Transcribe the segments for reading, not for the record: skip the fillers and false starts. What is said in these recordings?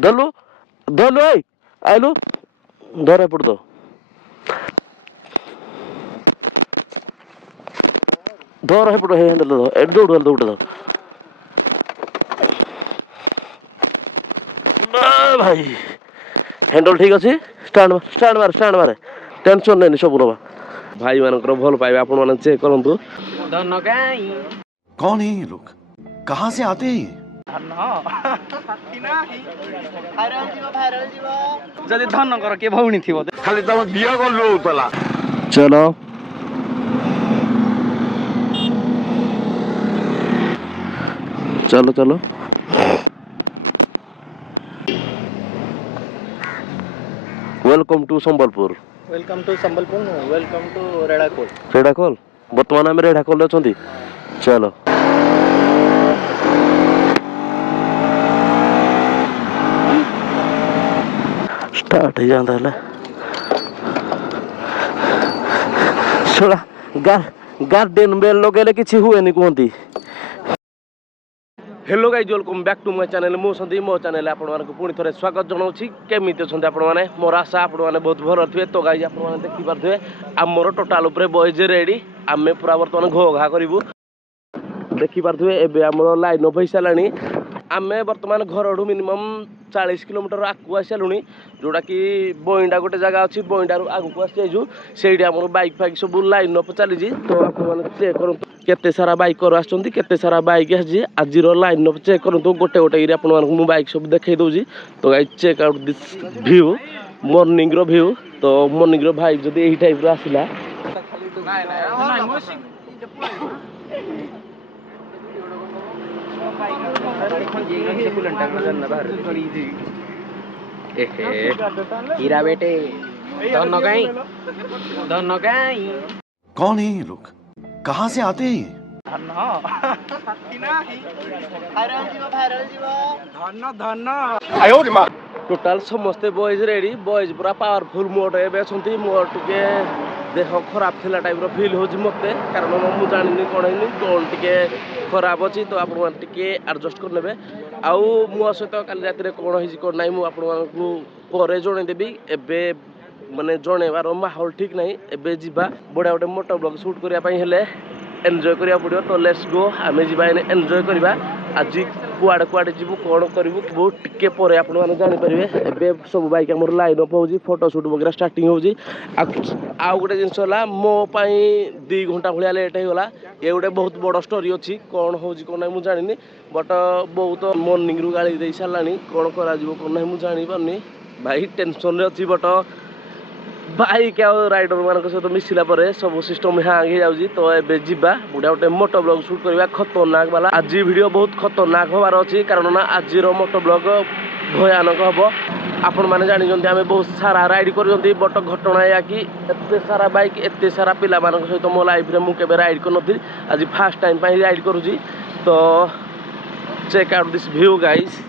धरलू धरलू ऐ आयलू धर एपट तो धर एपट हे हैंडल दौड़ दौड़ दौड़ भाई हैंडल ठीक अच्छे स्टार्ट मारे टेंशन नहीं सब रहा भाई मानकर भल पाइबे आपण माने चेक करंतु धन काई कौन है ये लोग कहाँ से आते हैं जदि धन कर के भौणी थिबो खाली तम बिया कर होतला चलो चलो चलो welcome to Sambalpur welcome to Sambalpur welcome to Redhakhol Redhakhol बर्तमान आम रेडाकोल अच्छी चलो स्टार्ट हो जाता है छोड़ा गार्डेन बेल लगे किसी हुए नहीं कहती hello guys welcome back to my channel मुझे मो चैनल आपको पुणी थे स्वागत जनाऊँगी केमी अच्छा आपने मोर आशा आपने बहुत भल थे तो गाइज आप देखिपे आमर टोटाल बॉयज रेडी आम पूरा बर्तमान घो घा करूँ देखिपे एवं आम लाइन अफ हो सारे आम बर्तमान घर मिनिमम 40 किलोमीटर आगू आसी सारूँ जोटा कि बईंडा गोटे जगह अच्छी बईंडारू आगू आसी जाइए से आम बाइक फाइक सब लाइन अप चली तो आपने चेक करूँ केते सारा बाइकर आते सारा बाइक आसी आज लाइन अप चेक करूँ गोटे गोटे आपको बाइक सब देखई दूसरी तो guys check out this view morning row view तो मॉर्निंग रो भाई जब यही टाइप आसला हीरा बेटे धन काई कौन है ये लोग कहाँ से आते हैं टोटाल समस्ते बॉयज रेडी बॉयज पूरा पावरफुल मोड ए मोर टे देह खराब थिला टाइप फिल हो मत कारण मुझे जानी कौन है कौन टे खराब अच्छी तो आप एडजस्ट करने आउ मो सहित काली रात कौन हो कौन ना मुझे जनईदेवी एवं माने जनइबार माहौल ठीक नहीं एवं जीवा बढ़िया गोटे मोटो ब्लॉग शूट करने एंजॉय करा पड़ो तो लेट्स गो आम जा एंजॉय करवा आज कुआड़े कुआड़े जीवु कौन करूँ बहुत टिके पर आपने जानीपर एवं सब बाइक आम लाइन अप हो फोटो सुट वगैरह स्टार्टिंग हो आउ गोटे जिनस मोपाई 2 घंटा भाया लेट होगा ये गोटे बहुत बड़ स्टोरी अच्छी कौन हो कौन ना मुझे जानी बट बहुत मॉर्निंग रू गाड़ी दे सारा कौन करा कौन ना मुझे जानी भाई टेंशन अच्छी बट बाइक आ राइडर मान सहित मिसला सब सिस्टम हैंग हो जाऊँगी तो ये जा बुढ़ा गोटे मोटो ब्लॉग शूट करवा खतरनाक वाला आज वीडियो बहुत खतरनाक हबार अच्छी कारण ना आज मोटो ब्लॉग भयानक हम आपण मैंने जानी आम बहुत सारा राइड कर बट घटना या कि एत सारा बाइक एत सारा पिला सहित मो लाइफ में मुझे राइड कर आज फास्ट टाइम राइड करुँची तो check out this view guys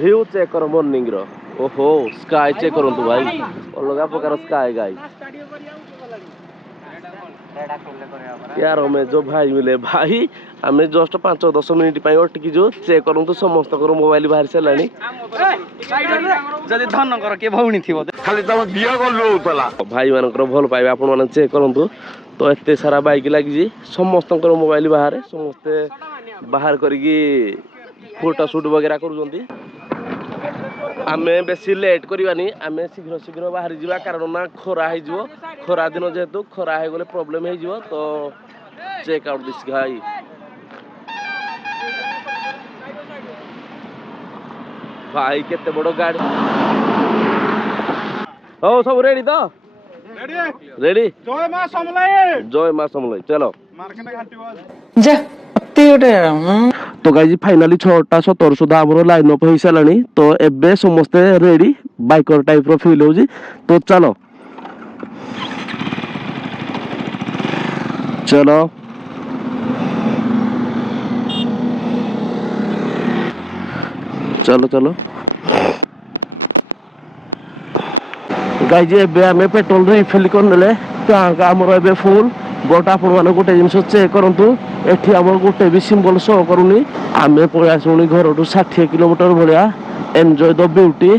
view check कर मॉर्निंग रो ओहो स्काई चेक करूँ भाई अलग प्रकार स्काई गाइस यार हमें जो भाई मिले भाई आम जस्ट 5-10 मिनिट अटकी जो चेक करूँ तो समस्त मोबाइल बाहर सारा जदि धन कर के भौणी थिबो खाली तम बिया कर होतला भाई मानकर भल पाइबे आपण माने चेक करूँ तो एत सारा बाइक लगी समस्त मोबाइल बाहर समस्ते बाहर करी फोटो शूट वगैरह कर आमे बेसी लेट करवानी आम शीघ्र शीघ्र बाहर जावा कारण ना खरा हो खरा दिन जेहेतु खरा हो गले प्रॉब्लम हो तो चेक आउट दिस गाई भाई केते बड़ गाड़ी हो सब रेडी तो रेडी जय मां समलाई चलो तो गाइज फाइनाली 6:17 सुधा आम लाइन अप हो सारा तो एबे समस्ते रेडी बाइकर टाइप रो फील हो तो चलो चलो चलो चलो गाइज एबे आम पेट्रोल रिफिल करने टैंक आमर ए फुल बट आपण मैंने गोटे जिन चेक करूँ एटी आम गोटे भी सिंबल शो करूनी आम पलि आसुनी घर 60 kilometre Bhaya enjoy the beauty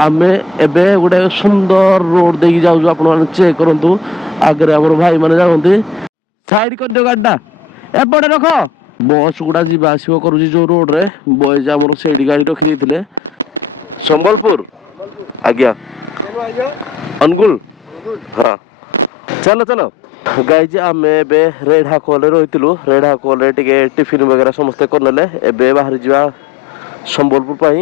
आम एबे गोटे सुंदर रोड देकी जाऊँ आपण चेक करूँ आगे आम भाई मैंने जाती साइड कर दियो गाड़ा एपटे रख बस गुड़ा जीवा आस करुँच जो रोड रे बॉयज आम से गाड़ी रखी संबलपुर आज्ञा अनुगुल हाँ चलो चलो गाइज आम रेढ़ा कल रही रेढ़ा कल टिफिन वगैरह समस्ते करने एबे बाहरी जा Sambalpur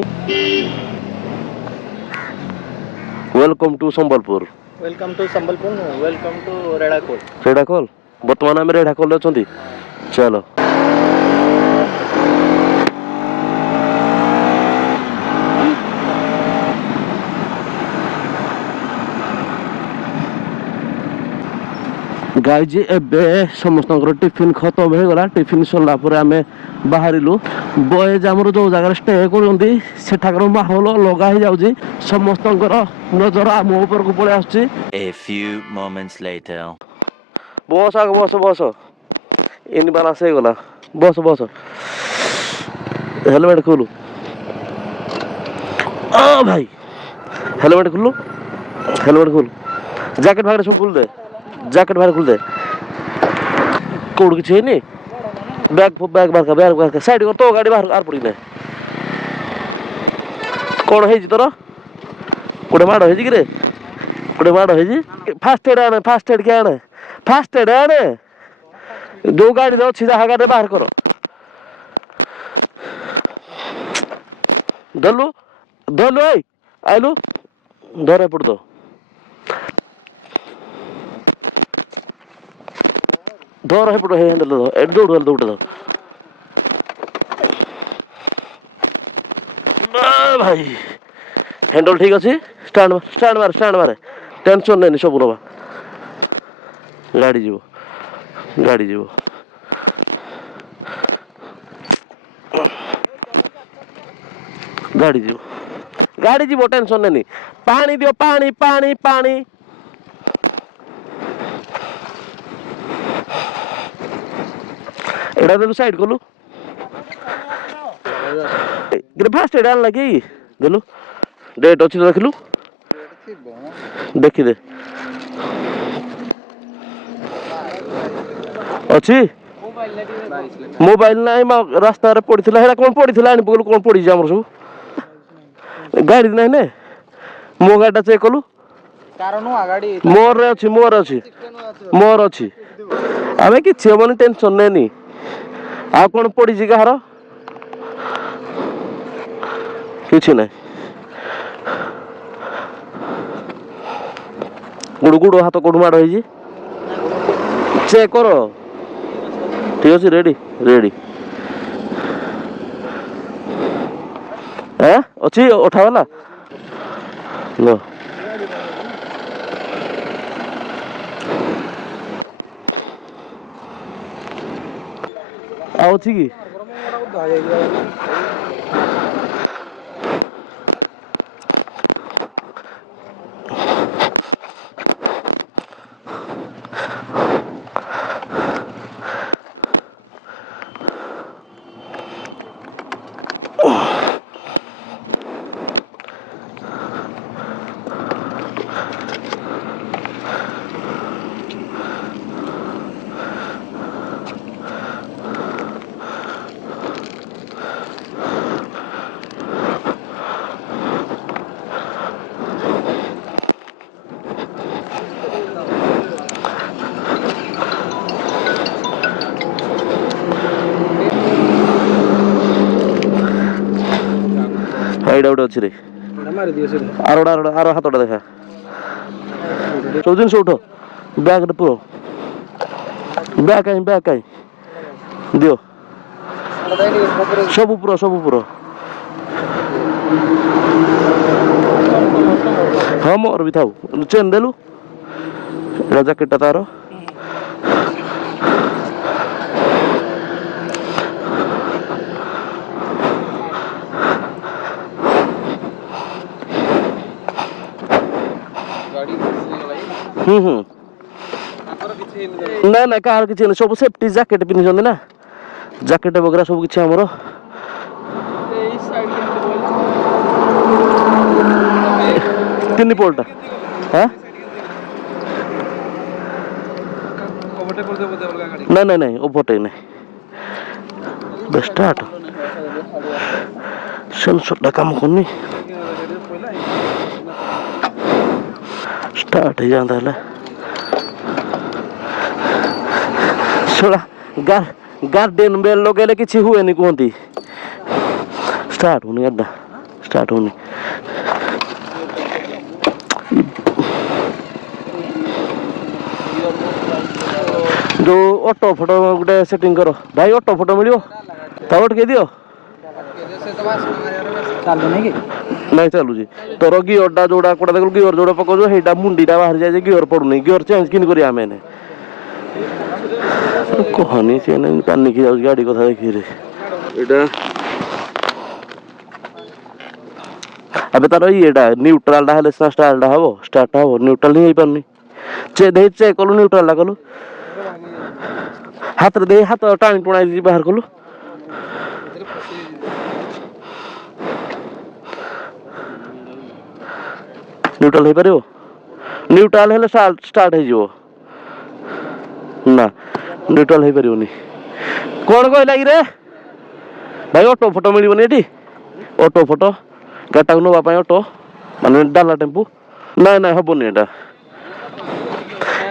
welcome to Sambalpur welcome to Sambalpur welcome to Redhakhol Redhakhol बर्तमान आम रेढ़ाकोल अच्छा चलो गाइज एबे समस्त टिफिन खत्म हो गला टिफिन सरला पर आम बाहरिलु बॉयज आमर जो जगह स्टे कर माहौल अलग हो जाऊँगी समस्त नजर आम ऊपर को पड़े आस बस आग बस बस इन बालांस हो गला बस बस हेलमेट खोलु भाई हेलमेट खोलु हेलमेट खोल जैकेट भाग सब खोल दे जैकेट बाहर खोल दे कौड़ किसी नहीं बैग बैग बाहर साइड कर तो गाड़ी बाहर आर पड़ी ना कौन है तोर गोटे माड़ है कि गोटे माड़ है फास्ट एड आने फास्ट एड क्या आने फास्ट एड आने जो गाड़ी अच्छी जहाँ गाड़ी बाहर कर धरलु धरलु आइलु धर एपट दो धर हेपट हैंडल दौड़ दौड़ दो भाई हैंडल ठीक अच्छे स्टार्ट मारे टेंशन नहीं सब नवा गाड़ी जीव गाड़ी जीव टेंशन नहीं पानी दियो पानी पानी पानी एड़ा देलु साइड कलु फास्ट एड़ा लगे देलु डेट अच्छी तो देखलु देखी दे अच्छी मोबाइल ना रास्ता पड़ी है कौन पड़ी आनी पकड़ कौन पड़ी आम सब गाड़ी ना ने मो गाड़ी चेक कलु मोर अच्छी आम कि टेंशन नहीं आ कौन पड़ी कहार कि ना गुड़ गुड़ हाथ कौट माड़ हो चेक कर ठीक अच्छे रेडी रेडी अच्छी उठा वाला लो आओ कि ଏଇଟା ଗୋଟେ ଅଛି ରେ ଆର ହାତଟା ଦେଖା ସବୁ ଜିନିଷ ଉଠ ବ୍ୟାଗରେ ପୁର ବ୍ୟାଗ କାହିଁ ଦିଅ ସବୁ ପୁର ହଁ ମୋର ବି ଥାଉ ଚେନ୍ ଦେଲୁ ଏଇଟା ଜ୍ୟାକେଟଟା ତାର ନା ନା କାହାର କିଛି ନାହିଁ, ସବୁ ସେଫ୍ଟି ଜ୍ୟାକେଟ ପିନ୍ଧିଛନ୍ତି ନା, ଜ୍ୟାକେଟ ବଗେରା ସବୁ କିଛି ଆମର। ତିନି ପୋଲଟା ହଁ ନାଇଁ ନାଇଁ ନାଇଁ ଓଭରଟେକ୍ ନାହିଁ। ଷ୍ଟାର୍ଟ ସେନ୍ସରଟା କାମ କରୁନି, ଷ୍ଟାର୍ଟ ହେଇଯାଆନ୍ତା ହେଲେ। ଶୁଣା ଗାର୍ଡେନ ବେଲ୍ ଲଗେଇଲେ କିଛି ହୁଏନି କୁହନ୍ତି। ଷ୍ଟାର୍ଟ ହଉନି ଗାଡ଼ିଟା, ଷ୍ଟାର୍ଟ ହଉନି। ଯୋଉ ଅଟୋ ଫଟୋ ଗୋଟେ ସେଟିଂ କର ଭାଇ, ଅଟୋ ଫଟୋ ମିଳିବ ତାକୁ ଟିକେ ଦିଅ। ଚାଲୁନି କି? ନାଇଁ ଚାଲୁଛି, ତୋର ଗିଅରଟା ଯୋଉଟା କୋଉଟା ଦେଖୁ ଗିଅର ଯୋଉଟା ପକାଉଛୁ ସେଇଟା ମୁଣ୍ଡିଟା ବାହାରି ଯାଇଛି, ଗିଅର ପଡୁନି। ଗିଅର ଚେଞ୍ଜ କେମିତି କରିବା ଆମେ? କହନି ସେ ପାନିକି ଯାଉଛି ଗାଡି କଥା ଦେଖିକିରି। ଏଇଟା ଏବେ ତାର ଇଏଟା ନ୍ୟୁଟ୍ରାଲଟା ହେଲେ ଷ୍ଟାର୍ଟଟା ହବ, ଷ୍ଟାର୍ଟଟା ହବ। ନ୍ୟୁଟ୍ରାଲ ହିଁ ହେଇପାରୁନି। ଚେକ୍ କଲୁ ନ୍ୟୁଟ୍ରାଲଟା କଲୁ, ହାତରେ ଦେଇ ହାତ ଟାଣି ଟୁଣାଇ ବାହାର କଲୁ। ନ୍ୟୁଟ୍ରାଲ ହେଇପାରିବ? ନ୍ୟୁଟ୍ରାଲ ହେଲେ ଷ୍ଟାର୍ଟ ହେଇଯିବ। ନା ନ୍ୟୁଟ୍ରାଲ ହେଇପାରିବନି। କଣ କହିଲା କି ରେ ଭାଇ? ଅଟୋ ଫଟୋ ମିଳିବନି ଏଠି? ଅଟୋ ଫଟୋ ଗାଡ଼ିଟାକୁ ନେବା ପାଇଁ ଅଟୋ ମାନେ ଡାଲା ଟେମ୍ପୁ? ନାଇଁ ନାଇଁ ହବନି ଏଟା।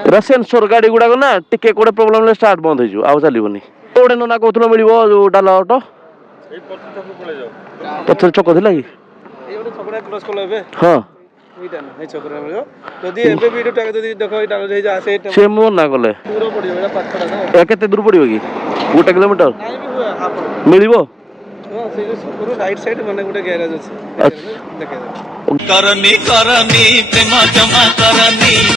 ଏଟା ସେନ୍ସର ଗାଡି ଗୁଡାକ ନା, ଟିକେ କୋଉଟେ ପ୍ରୋବ୍ଲେମ ହେଲେ ଷ୍ଟାର୍ଟ ବନ୍ଦ ହେଇଯିବ, ଆଉ ଚାଲିବନି। କୋଉଟେ ନନା କହୁଥିଲ ମିଳିବ ଯୋଉ ଡାଲା ଅଟୋ? ପଛରେ ଚକ ଥିଲା କି? ହଁ ଯଦି ଏବେ ବି ଏଇଟା ଯଦି ଦେଖ ଏଇଟା ସେ ମନା କଲେ। ଦୂର ପଡ଼ିବ, ଏଇଟା ପାଖଟା ତ। ଏ କେତେ ଦୂର ପଡିବ କି? 1 କିଲୋମିଟର ନାଇଁ ବି ହୁଏ ହାଫ୍ ମିଳିବ? ହଁ, ସେଇ ଯୋଉ ଛକରୁ ରାଇଟ୍ ସାଇଡ୍ ମାନେ ଗୋଟେ ଗ୍ୟାରେଜ ଅଛି, ଆଚ୍ଛା। ଦେଖେଇଦେବେ। करनी करनी प्रेम जमा करनी।